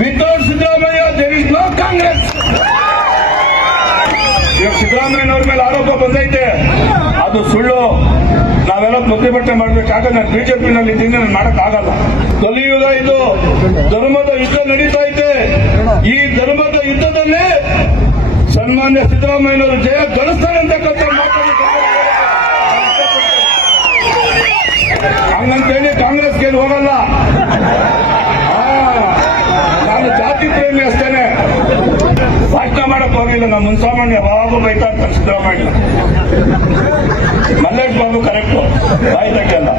Without Siddaramaiah there is no Congress. ಇವಾಗ ಸಿದ್ದರಾಮಯ್ಯನವ್ರ ಮೇಲೆ ಆರೋಪ ಬಂದೈತೆ, ಅದು ಸುಳ್ಳು. ನಾವೆಲ್ಲ ಪ್ರತಿಭಟನೆ ಮಾಡ್ಬೇಕಾಗ ನಾನು ಬಿಜೆಪಿನಲ್ಲಿ ಇದ್ದೀನಿ, ನಾನು ಮಾಡಕ್ ಆಗಲ್ಲ. ಕಲಿಯುಗ ಇದು, ಧರ್ಮದ ಯುದ್ಧ ನಡೀತಾ ಇದೆ. ಈ ಧರ್ಮದ ಯುದ್ಧದಲ್ಲಿ ಸನ್ಮಾನ್ಯ ಸಿದ್ದರಾಮಯ್ಯನವರು ಜಯ ಗಳಿಸ್ತಾರೆ ಅಂತಕ್ಕಂಥ ಹಂಗಂತೇಳಿ ಕಾಂಗ್ರೆಸ್ಗೆ ಹೋಗಲ್ಲ. ನಾನು ಜಾತಿ ಪ್ರೇಮಿ ಅಷ್ಟೇನೆ, ಭಾಷಣ ಮಾಡಕ್ ಹೋಗಿಲ್ಲ. ನಮ್ಮ ಮುನ್ಸಾಮಾನ್ಯ ಯಾವಾಗೂ ಬೈತಾ ಇರ್ತಾರೆ ಸಿದ್ದರಾಮಯ್ಯ. ಮಲ್ಲೇಶ್ ಬಾಬು ಕರೆಕ್ಟು, ಬಾಯ್ತಕ್ಕೆಲ್ಲ.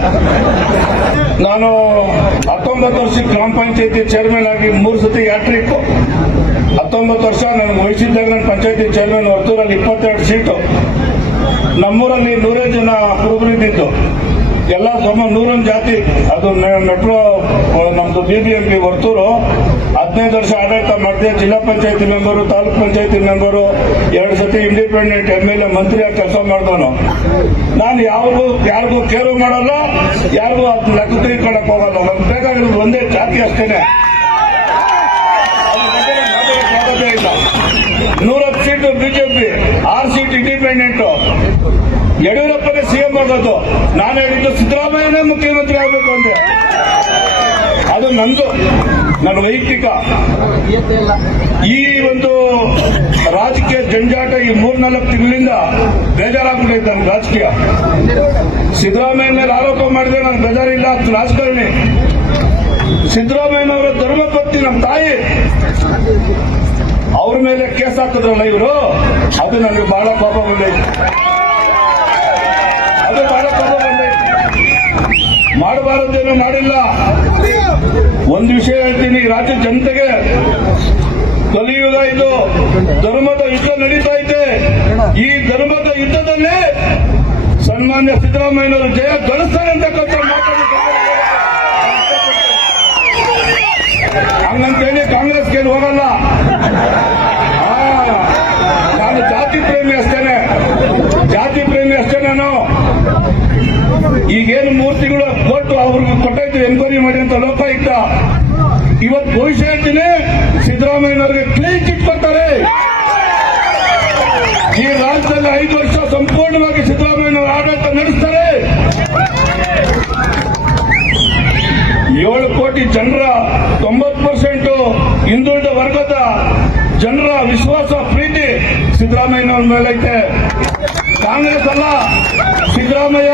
ನಾನು 19 ವರ್ಷ ಗ್ರಾಮ ಪಂಚಾಯತಿ ಚೇರ್ಮನ್ ಆಗಿ 3 ಸತಿ ಹ್ಯಾಟ್ರಿಕ್. 19 ವರ್ಷ ನನಗೆ ವಹಿಸಿದ್ದಾಗ ನನ್ನ ಪಂಚಾಯತಿ ಚೇರ್ಮನ್ ವರ್ತೂರಲ್ಲಿ 22 ಸೀಟು. ನಮ್ಮೂರಲ್ಲಿ 100 ಜನ ಕುರುಬರಿದ್ದು, ಎಲ್ಲ 101 ಜಾತಿ. ಅದು ಮೆಟ್ರೋ ನಮ್ದು BBMP ವರ್ತೂರು. 15 ವರ್ಷ ಆಡಳಿತ ಮಾಡಿದೆ. ಜಿಲ್ಲಾ ಪಂಚಾಯತಿ ಮೆಂಬರು, ತಾಲೂಕ್ ಪಂಚಾಯತಿ ಮೆಂಬರು, 2 ಸತಿ ಇಂಡಿಪೆಂಡೆಂಟ್ MLA ಮಂತ್ರಿಯಾಗಿ ಕೆಲಸ ಮಾಡಿದವನು. ನಾನು ಯಾರಿಗೂ ಕೇರು ಮಾಡಲ್ಲ, ಯಾರಿಗೂ ಅದು ಲೆಕ್ಕ ತಿಳ್ಕೊಳಕ್ ಹೋಗಲ್ಲ. ನಮ್ಗೆ ಬೇಕಾಗಿರೋದು ಒಂದೇ ಜಾತಿ ಅಷ್ಟೇನೆ. ಇಲ್ಲ 110 ಸೀಟು ಬಿಜೆಪಿ, 6 ಸೀಟ್ ಇಂಡಿಪೆಂಡೆಂಟ್. ಯಡಿಯೂರಪ್ಪನೇ ಸಿಎಂ ಆಗೋದು. ನಾನು ಹೇಳಿದ್ದು ಸಿದ್ದರಾಮಯ್ಯನೇ ಮುಖ್ಯಮಂತ್ರಿ ಆಗಬೇಕು ಅಂದೆ. ಅದು ನಂದು, ನನ್ನ ವೈಯಕ್ತಿಕ. ಈ ಒಂದು ರಾಜಕೀಯ ಜಂಜಾಟ ಈ 3-4 ತಿಂಗಳಿಂದ ಬೇಜಾರಾಗ್ಬಿಟ್ಟೈತೆ ನನ್ನ ರಾಜಕೀಯ. ಸಿದ್ದರಾಮಯ್ಯ ಮೇಲೆ ಆರೋಪ ಮಾಡಿದ್ರೆ ನನಗೆ ಬೇಜಾರಿಲ್ಲ, ಅದು ರಾಜಕಾರಣಿ. ಸಿದ್ದರಾಮಯ್ಯನವರ ಧರ್ಮಪತ್ನಿ ನಮ್ಮ ತಾಯಿ, ಅವ್ರ ಮೇಲೆ ಕೇಸ್ ಹಾಕಿದ್ರಲ್ಲ ಇವರು, ಅದು ನನಗೆ ಬಹಳ ಕೋಪ ಬಂದೈತೆ. ಮಾಡಬಾರದೇನು ಮಾಡಿಲ್ಲ. ಒಂದು ವಿಷಯ ಹೇಳ್ತೀನಿ ರಾಜ್ಯ ಜನತೆಗೆ, ಕಲಿಯುಗ ಇದು, ಧರ್ಮದ ಯುದ್ಧ ನಡೀತಾ ಇದೆ. ಈ ಧರ್ಮದ ಯುದ್ಧದಲ್ಲಿ ಸನ್ಮಾನ್ಯ ಸಿದ್ದರಾಮಯ್ಯನವರು ಜಯ ಗಳಿಸ್ತಾರೆ ಅಂತಕ್ಕಂಥ ಹಂಗಂತೇಳಿ ಕಾಂಗ್ರೆಸ್ಗೆ ಹೋಗಲ್ಲ. ನಾನು ಜಾತಿ ಪ್ರೇಮಿ ಅಷ್ಟೇನೆ, ಜಾತಿ ಪ್ರೇಮಿ ಅಷ್ಟೇ. ನಾನು ಈಗೇನು ಮೂರ್ತಿಗಳು ಕೊಟ್ಟು ಅವ್ರಿಗೆ ಕೊಟ್ಟಾಯ್ತು ಎನ್ಕ್ವೈರಿ ಮಾಡಿ ಅಂತ ಲೋಕಾಯುಕ್ತ, ಇವತ್ತು ಭವಿಷ್ಯ ಹೇಳ್ತೀನಿ, ಸಿದ್ದರಾಮಯ್ಯನವರಿಗೆ ಕ್ಲೀನ್ ಚಿಟ್ ಕೊಡ್ತಾರೆ. ಈ ರಾಜ್ಯದಲ್ಲಿ 5 ವರ್ಷ ಸಂಪೂರ್ಣವಾಗಿ ಸಿದ್ದರಾಮಯ್ಯನವರು ಆಡಳಿತ ನಡೆಸ್ತಾರೆ. 7 ಕೋಟಿ ಜನರ 90% ಹಿಂದುಳಿದ ವರ್ಗದ ಜನರ ವಿಶ್ವಾಸ, ಪ್ರೀತಿ ಸಿದ್ದರಾಮಯ್ಯನವ್ರ ಮೇಲೈತೆ. ಕಾಂಗ್ರೆಸ್ ಅಲ್ಲ, Siddaramaiah.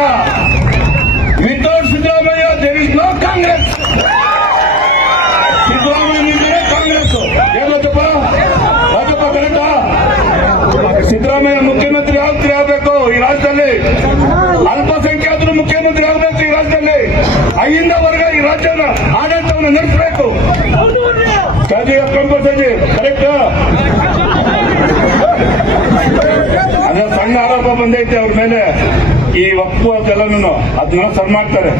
Without Siddaramaiah there is no Congress. Siddaramaiah Congress ಏನಾಯ್ತಪ್ಪ? ರಾಜಪ್ಪ ಕರೆಕ್ಟಾ? ಸಿದ್ದರಾಮಯ್ಯ ಮುಖ್ಯಮಂತ್ರಿ ಆಗಬೇಕು ಈ ರಾಜ್ಯದಲ್ಲಿ. ಅಲ್ಪಸಂಖ್ಯಾತರು ಮುಖ್ಯಮಂತ್ರಿ ಆಗಬೇಕು ಈ ರಾಜ್ಯದಲ್ಲಿ. ಅಹಿಂದ ವರ್ಗ ಈ ರಾಜ್ಯದ ಆಡಳಿತವನ್ನು ನಡೆಸಬೇಕು. Compulsory correct. ಅದೇ ಸಣ್ಣ ಆರೋಪ ಬಂದೈತೆ ಅವ್ರ ಮೇಲೆ, ಈ ವಕ್ಫು ಅದೆಲ್ಲನೂ ಅದನ್ನ ಸರ್ ಮಾಡ್ತಾರೆ.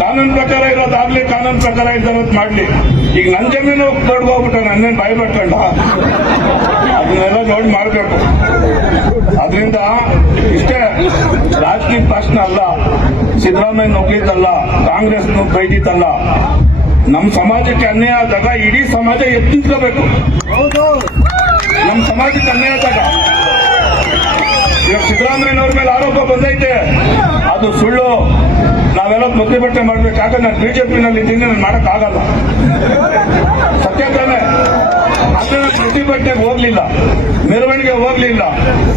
ಕಾನೂನು ಪ್ರಕಾರ ಇರೋದಾಗ್ಲಿ, ಕಾನೂನು ಪ್ರಕಾರ ಇರೋದು ಮಾಡ್ಲಿ. ಈಗ ನನ್ನ ಜಮೀನು ದೊಡ್ಡೋಗ್ಬಿಟ್ಟ, ನನ್ನೇನು ಬಾಯಿ ಬಿಟ್ಕೊಂಡ, ಅದನ್ನೆಲ್ಲ ನೋಡಿ ಮಾಡ್ಬೇಕು. ಅದರಿಂದ ಇಷ್ಟೇ, ರಾಜಕೀಯ ಭಾಷಣ ಅಲ್ಲ, ಸಿದ್ದರಾಮಯ್ಯ ನುಗ್ಗಿದ್ದಲ್ಲ, ಕಾಂಗ್ರೆಸ್ ಬೈದಿದ್ದಲ್ಲ. ನಮ್ಮ ಸಮಾಜಕ್ಕೆ ಅನ್ಯಾಯ ಆದಾಗ ಇಡೀ ಸಮಾಜ ಎತ್ತಿಸ್ಕೋಬೇಕು. ನಮ್ಮ ಸಮಾಜಕ್ಕೆ ಅನ್ಯಾಯ ಆದಾಗ ಇವಾಗ ಸಿದ್ದರಾಮಯ್ಯನವ್ರ ಮೇಲೆ ಆರೋಪ ಬಂದೈತೆ, ಅದು ಸುಳ್ಳು. ನಾವೆಲ್ಲ ಪ್ರತಿಭಟನೆ ಮಾಡ್ಬೇಕಾಗ ನಾನು ಬಿಜೆಪಿನಲ್ಲಿ ಇದ್ದೀನಿ, ನಾನು ಮಾಡಕ್ ಆಗಲ್ಲ. ಸತ್ಯ ತಾನೆ. ಅದನ್ನ ಪ್ರತಿಭಟನೆಗೆ ಹೋಗ್ಲಿಲ್ಲ, ಮೆರವಣಿಗೆ ಹೋಗ್ಲಿಲ್ಲ,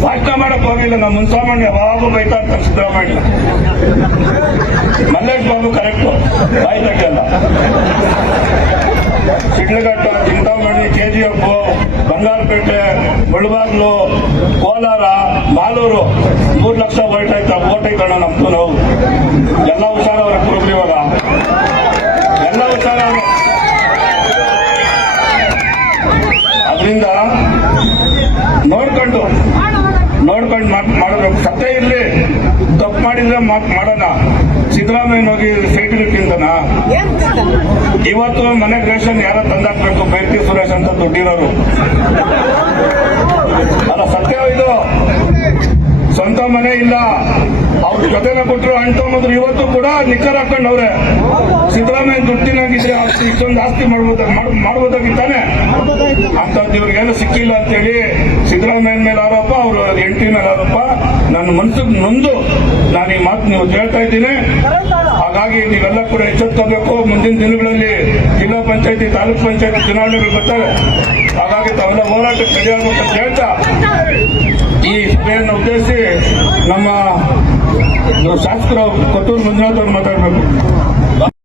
ಭಾಷಣ ಮಾಡಕ್ ಹೋಗ್ಲಿಲ್ಲ. ನಮ್ಮ ಮುನ್ಸಾಮಾನ್ಯ ಯಾವಾಗೂ ಬೈತಾ ಇರ್ತಾರೆ ಸಿದ್ದರಾಮಯ್ಯ. ಮಲ್ಲೇಶ್ ಬಾಬು ಕರೆಕ್ಟು, ಬಾಯ್ತಕ್ಕೆಲ್ಲ. ಶಿಡ್ಲಘಟ್ಟ, ಚಿಂತಾಮಣಿ, KGF, ಬಂಗಾರಪೇಟೆ, ಮುಳಬಾಗ್ಲು, ಕೋಲಾರ, ಮಾಲೂರು 3 ಲಕ್ಷ ಓಟ್ ಐತಣ್ಣ ನಮ್ದು. ನಾವು ಎಲ್ಲ ಹುಷಾರವ್ರೆ ಕುರುಬ್ರು, ಇವಾಗ ಎಲ್ಲ ಹುಷಾರವ್ರೆ. ಅದರಿಂದ ನೋಡ್ಕೊಂಡು ಮಾಡಬೇಕು. ಸತ್ಯ ಇರ್ಲಿ, ತಪ್ಪು ಮಾಡಿದ್ರೆ ಮಾಡೋಣ. ಸಿದ್ದರಾಮಯ್ಯ ಹೋಗಿ ಸೈಟ್ಲಿಕ್ಕಿಂತನ ಇವತ್ತು ಮನೆಗೆ ರೇಷನ್ ಯಾರ ತಂದಾಕ್ಬೇಕು? ಬೈರ್ತಿ ಸುರೇಶ್ ಅಂತ ದುಡ್ಡಿರೋರು ಅಲ್ಲ. ಸತ್ಯ ಇದು. ಸ್ವಂತ ಮನೆ ಇಲ್ಲ, ಅವ್ರ ಜೊತೆನ ಕೊಟ್ಟರು ಅಣ್ತಮ್ಮದ್ರು ಇವತ್ತು ಕೂಡ ನಿಕ್ಕರ್ ಹಾಕೊಂಡವ್ರೆ. ಸಿದ್ದರಾಮಯ್ಯ ದುಡ್ಡಿನಾಗಿದ್ರೆ ಇಷ್ಟೊಂದು ಆಸ್ತಿ ಮಾಡ್ಬೋದಾಗಿತ್ತಾನೆ. ಅಂತದ್ದು ಇವ್ರಿಗೇನು ಸಿಕ್ಕಿಲ್ಲ ಅಂತೇಳಿ ಸಿದ್ದರಾಮಯ್ಯನ ಮೇಲೆ ಆರೋಪ, ಅವರು ಹೆಂಡತಿ ಮೇಲೆ ಆರೋಪ. ನನ್ನ ಮನಸ್ಸಿಗೆ ನೊಂದು ನಾನು ಈ ಮಾತು ನೀವು ಹೇಳ್ತಾ ಇದ್ದೀನಿ. ಹಾಗಾಗಿ ನೀವೆಲ್ಲ ಕೂಡ ಎಚ್ಚೆತ್ಕೋಬೇಕು. ಮುಂದಿನ ದಿನಗಳಲ್ಲಿ ಜಿಲ್ಲಾ ಪಂಚಾಯತಿ, ತಾಲೂಕ್ ಪಂಚಾಯತಿ ಚುನಾವಣೆಗಳು ಬರ್ತವೆ. ಹಾಗಾಗಿ ತಾವೆಲ್ಲ ಹೋರಾಟಕ್ಕೆ ಸರಿಯಾಗಬೇಕಂತ ಹೇಳ್ತಾ ಈ ಸಭೆಯನ್ನು ಉದ್ದೇಶಿಸಿ ನಮ್ಮ ಶಾಸಕರು ಕೊತ್ತೂರು ಮಂಜುನಾಥ್ ಅವರು ಮಾತಾಡಬೇಕು.